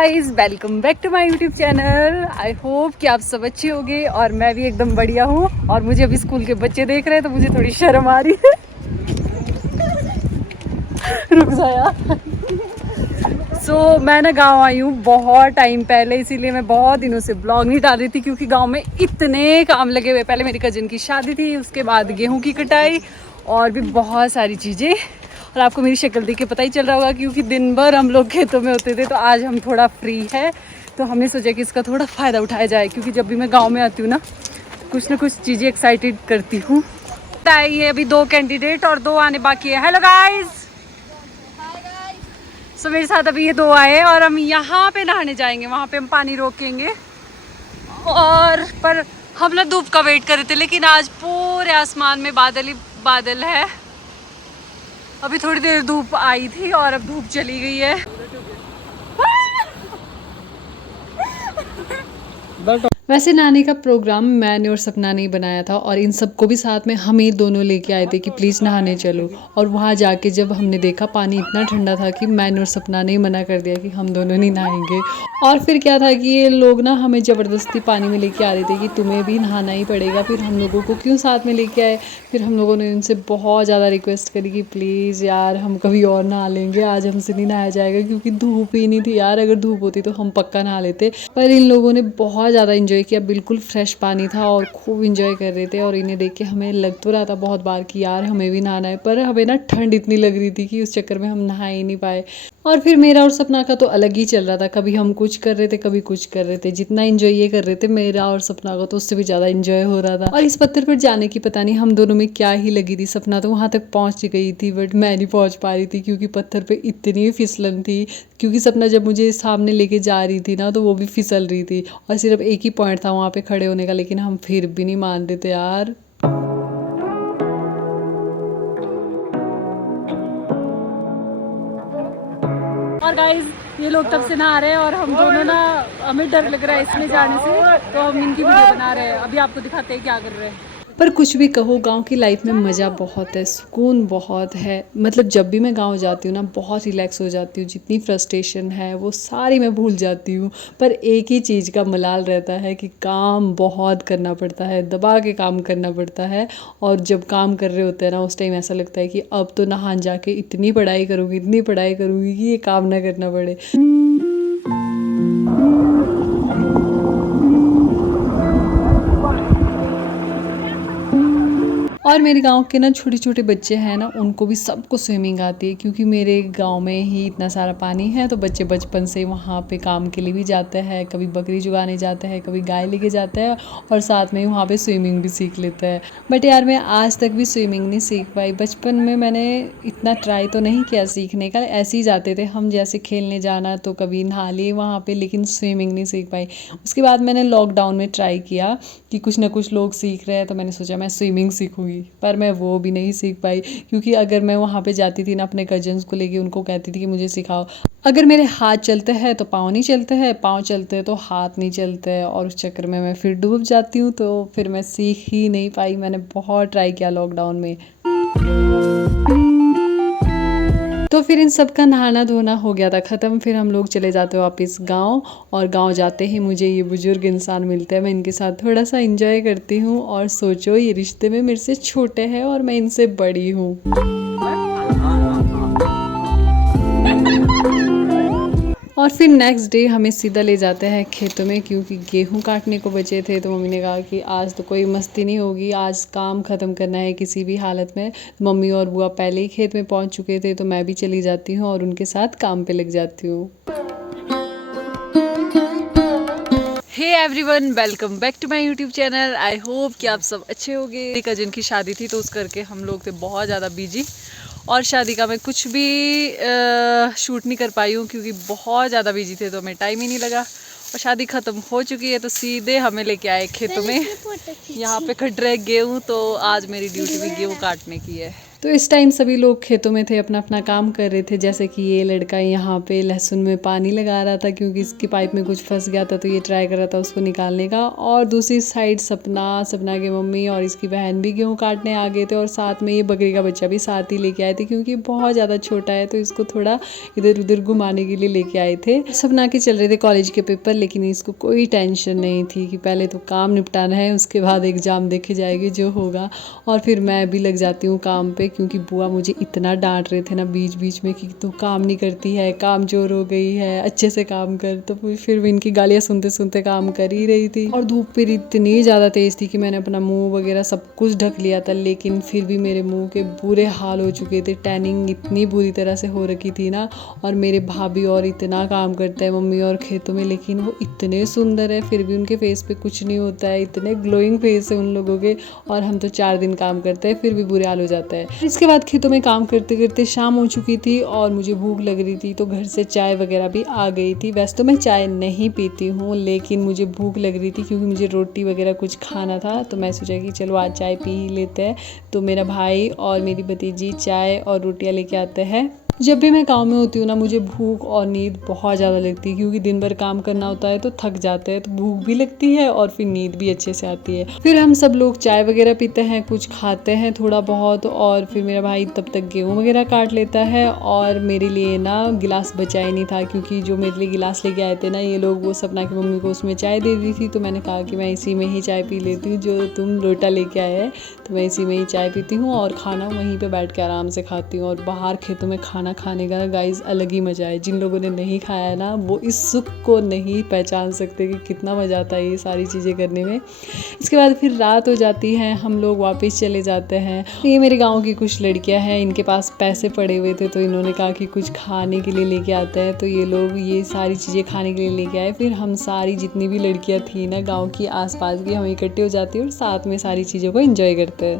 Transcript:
Guys, welcome back to my YouTube channel. I hope कि आप सब अच्छे होंगे और मैं भी एकदम बढ़िया हूँ। और मुझे अभी स्कूल के बच्चे देख रहे हैं तो मुझे थोड़ी शर्म आ रही है। रुक जा यार। मैं ना गांव आई हूँ बहुत टाइम पहले, इसीलिए मैं बहुत दिनों से ब्लॉग नहीं डाल रही थी क्योंकि गांव में इतने काम लगे हुए। पहले मेरी कजिन की शादी थी, उसके बाद गेहूं की कटाई और भी बहुत सारी चीज़ें। और आपको मेरी शक्ल देख के पता ही चल रहा होगा क्योंकि दिन भर हम लोग खेतों में होते थे। तो आज हम थोड़ा फ्री है तो हमने सोचा कि इसका थोड़ा फ़ायदा उठाया जाए, क्योंकि जब भी मैं गाँव में आती हूँ ना कुछ ना कुछ चीज़ें एक्साइटेड करती हूँ। आई है अभी 2 कैंडिडेट और 2 आने बाकी है। Hello guys. सो मेरे साथ अभी ये 2 आए और हम यहाँ पे नहाने जाएंगे, वहाँ पे हम पानी रोकेंगे। और पर हम ना धूप का वेट कर रहे थे, लेकिन आज पूरे आसमान में बादल ही बादल है। अभी थोड़ी देर धूप आई थी और अब धूप चली गई है। वैसे नहाने का प्रोग्राम मैंने और सपना ने बनाया था और इन सबको भी साथ में हम ही दोनों लेके आए थे कि प्लीज़ नहाने चलो। और वहाँ जाके जब हमने देखा पानी इतना ठंडा था कि मैंने और सपना ने मना कर दिया कि हम दोनों नहीं नहाएंगे। और फिर क्या था कि ये लोग ना हमें ज़बरदस्ती पानी में लेके आ रहे थे कि तुम्हें भी नहाना ही पड़ेगा। फिर हम लोगों को क्यों साथ में लेके आए। फिर हम लोगों ने उनसे बहुत ज़्यादा रिक्वेस्ट करी कि प्लीज़ यार हम कभी और नहा लेंगे, आज हमसे नहीं नहाया जाएगा, क्योंकि धूप ही नहीं थी यार। अगर धूप होती तो हम पक्का नहा लेते। पर इन लोगों ने बहुत ज़्यादा इंजॉय किया, बिल्कुल फ्रेश पानी था और खूब इंजॉय कर रहे थे। और इन्हें देख के हमें लग तो रहा था बहुत बार कि यार हमें भी नहाना है, पर हमें ना ठंड इतनी लग रही थी कि उस चक्कर में हम नहा ही नहीं पाए। और फिर मेरा और सपना का तो अलग ही चल रहा था, कभी हम कुछ कर रहे थे कभी कुछ कर रहे थे। जितना इंजॉय ये कर रहे थे मेरा और सपना का तो उससे भी ज़्यादा इंजॉय हो रहा था। और इस पत्थर पर जाने की पता नहीं हम दोनों में क्या ही लगी थी। सपना तो वहाँ तक पहुँच गई थी बट मैं नहीं पहुँच पा रही थी क्योंकि पत्थर पे इतनी फिसलन थी। क्योंकि सपना जब मुझे सामने लेके जा रही थी ना तो वो भी फिसल रही थी और सिर्फ एक ही पॉइंट था वहाँ पे खड़े होने का, लेकिन हम फिर भी नहीं मान रहे थे यार। और गाइस ये लोग तब से नहा रहे हैं और हम दोनों ना, हमें डर लग रहा है इसमें जाने से, तो हम इनकी वीडियो बना रहे हैं। अभी आपको दिखाते हैं क्या कर रहे हैं। पर कुछ भी कहो, गांव की लाइफ में मज़ा बहुत है, सुकून बहुत है। मतलब जब भी मैं गांव जाती हूँ ना बहुत रिलैक्स हो जाती हूँ, जितनी फ्रस्ट्रेशन है वो सारी मैं भूल जाती हूँ। पर एक ही चीज़ का मलाल रहता है कि काम बहुत करना पड़ता है, दबा के काम करना पड़ता है। और जब काम कर रहे होते हैं ना उस टाइम ऐसा लगता है कि अब तो नहान जाके इतनी पढ़ाई करूँगी इतनी पढ़ाई करूँगी कि ये काम ना करना पड़े। और मेरे गांव के ना छोटे छोटे बच्चे हैं ना, उनको भी सबको स्विमिंग आती है क्योंकि मेरे गांव में ही इतना सारा पानी है। तो बच्चे बचपन से वहाँ पे काम के लिए भी जाते हैं, कभी बकरी जुगाने जाते हैं, कभी गाय लेके जाते हैं और साथ में वहाँ पे स्विमिंग भी सीख लेते हैं। बट यार मैं आज तक भी स्विमिंग नहीं सीख पाई। बचपन में मैंने इतना ट्राई तो नहीं किया सीखने का, ऐसे ही जाते थे हम, जैसे खेलने जाना तो कभी नहा लिए वहाँ पर, लेकिन स्विमिंग नहीं सीख पाई। उसके बाद मैंने लॉकडाउन में ट्राई किया कि कुछ ना कुछ लोग सीख रहे हैं तो मैंने सोचा मैं स्विमिंग सीखूंगी, पर मैं वो भी नहीं सीख पाई। क्योंकि अगर मैं वहाँ पे जाती थी ना अपने कजन्स को लेके, उनको कहती थी कि मुझे सिखाओ, अगर मेरे हाथ चलते हैं तो पाँव नहीं चलते हैं, पाँव चलते हैं तो हाथ नहीं चलते हैं, और उस चक्कर में मैं फिर डूब जाती हूँ। तो फिर मैं सीख ही नहीं पाई। मैंने बहुत ट्राई किया लॉकडाउन में। तो फिर इन सब का नहाना धोना हो गया था ख़त्म। फिर हम लोग चले जाते वापस गांव, और गांव जाते ही मुझे ये बुजुर्ग इंसान मिलते हैं। मैं इनके साथ थोड़ा सा एंजॉय करती हूँ। और सोचो ये रिश्ते में मेरे से छोटे हैं और मैं इनसे बड़ी हूँ। और फिर नेक्स्ट डे हमें सीधा ले जाते हैं खेतों में, क्योंकि गेहूं काटने को बचे थे। तो मम्मी ने कहा कि आज तो कोई मस्ती नहीं होगी, आज काम ख़त्म करना है किसी भी हालत में। मम्मी और बुआ पहले ही खेत में पहुंच चुके थे तो मैं भी चली जाती हूं और उनके साथ काम पे लग जाती हूँ। Hey everyone, welcome back to my YouTube channel. I hope कि आप सब अच्छे होंगे। मेरी कजिन की शादी थी तो उस करके हम लोग थे बहुत ज़्यादा बिजी, और शादी का मैं कुछ भी शूट नहीं कर पाई हूँ क्योंकि बहुत ज़्यादा बिजी थे, तो हमें टाइम ही नहीं लगा। और शादी ख़त्म हो चुकी है तो सीधे हमें लेके आए खेतों में। यहाँ पे कट रहे गेहूँ, तो आज मेरी ड्यूटी भी गेहूँ काटने की है। तो इस टाइम सभी लोग खेतों में थे, अपना अपना काम कर रहे थे। जैसे कि ये लड़का यहाँ पे लहसुन में पानी लगा रहा था क्योंकि इसकी पाइप में कुछ फंस गया था, तो ये ट्राई कर रहा था उसको निकालने का। और दूसरी साइड सपना की मम्मी और इसकी बहन भी गेहूँ काटने आ गए थे, और साथ में ये बकरी का बच्चा भी साथ ही लेके आए थे क्योंकि बहुत ज़्यादा छोटा है, तो इसको थोड़ा इधर उधर घुमाने के लिए लेके आए थे। सपना के चल रहे थे कॉलेज के पेपर, लेकिन इसको कोई टेंशन नहीं थी कि पहले तो काम निपटाना है, उसके बाद एग्ज़ाम देखे जाएंगे जो होगा। और फिर मैं भी लग जाती हूँ काम पे, क्योंकि बुआ मुझे इतना डांट रहे थे ना बीच बीच में कि तू काम नहीं करती है, काम चोर हो गई है, अच्छे से काम कर। तो फिर भी इनकी गालियाँ सुनते सुनते काम कर ही रही थी। और धूप फिर इतनी ज़्यादा तेज़ थी कि मैंने अपना मुंह वगैरह सब कुछ ढक लिया था, लेकिन फिर भी मेरे मुंह के बुरे हाल हो चुके थे। टैनिंग इतनी बुरी तरह से हो रखी थी ना। और मेरे भाभी और इतना काम करते हैं मम्मी और खेतों में, लेकिन वो इतने सुंदर है फिर भी उनके फेस पे कुछ नहीं होता है, इतने ग्लोइंग फेस है उन लोगों के। और हम तो 4 दिन काम करते हैं फिर भी बुरे हाल हो जाता है। इसके बाद खेतों में काम करते करते शाम हो चुकी थी और मुझे भूख लग रही थी, तो घर से चाय वगैरह भी आ गई थी। वैसे तो मैं चाय नहीं पीती हूँ, लेकिन मुझे भूख लग रही थी क्योंकि मुझे रोटी वगैरह कुछ खाना था, तो मैं सोचा कि चलो आज चाय पी ही लेते हैं। तो मेरा भाई और मेरी भतीजी चाय और रोटियां लेके आते हैं। जब भी मैं गाँव में होती हूँ ना, मुझे भूख और नींद बहुत ज़्यादा लगती है क्योंकि दिन भर काम करना होता है तो थक जाते हैं, तो भूख भी लगती है और फिर नींद भी अच्छे से आती है। फिर हम सब लोग चाय वगैरह पीते हैं, कुछ खाते हैं थोड़ा बहुत, और फिर मेरा भाई तब तक गेहूँ वगैरह काट लेता है। और मेरे लिए ना गिलास बचा ही नहीं था, क्योंकि जो मेरे लिए गिलास लेके आए थे ना ये लोग, वो सपना की मम्मी को उसमें चाय दे दी थी। तो मैंने कहा कि मैं इसी में ही चाय पी लेती हूँ, जो तुम लोटा लेके आए हैं, तो मैं इसी में ही चाय पीती हूँ और खाना वहीं पे बैठ के आराम से खाती हूँ। और बाहर खेतों में खाना खाने का गाइस अलग ही मज़ा है। जिन लोगों ने नहीं खाया है ना, वो इस सुख को नहीं पहचान सकते कि कितना मज़ा आता है ये सारी चीज़ें करने में। इसके बाद फिर रात हो जाती है, हम लोग वापस चले जाते हैं। ये मेरे गाँव की कुछ लड़कियाँ हैं, इनके पास पैसे पड़े हुए थे, तो इन्होंने कहा कि कुछ खाने के लिए लेके आते हैं, तो ये लोग ये सारी चीज़ें खाने के लिए लेके आए। फिर हम सारी जितनी भी लड़कियाँ थी ना गाँव की आसपास की, हम इकट्ठे हो जाती है और साथ में सारी चीज़ों को एंजॉय करते हैं।